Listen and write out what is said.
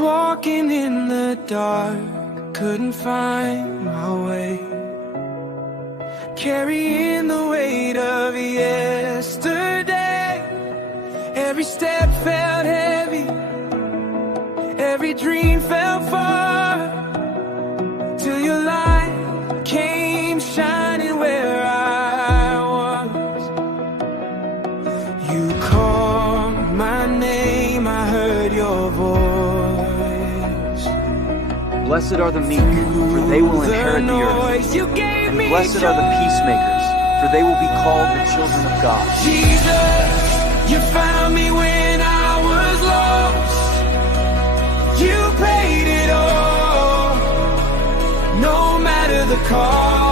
walking in the dark, couldn't find my way, carrying the weight of yesterday. Every step felt heavy, every dream fell far, till your light came shining where I was. You called my name, I heard your voice. Blessed are the meek, for they will inherit the earth. And blessed are the peacemakers, for they will be called the children of God. Jesus, you found me when I was lost. You paid it all, no matter the cost.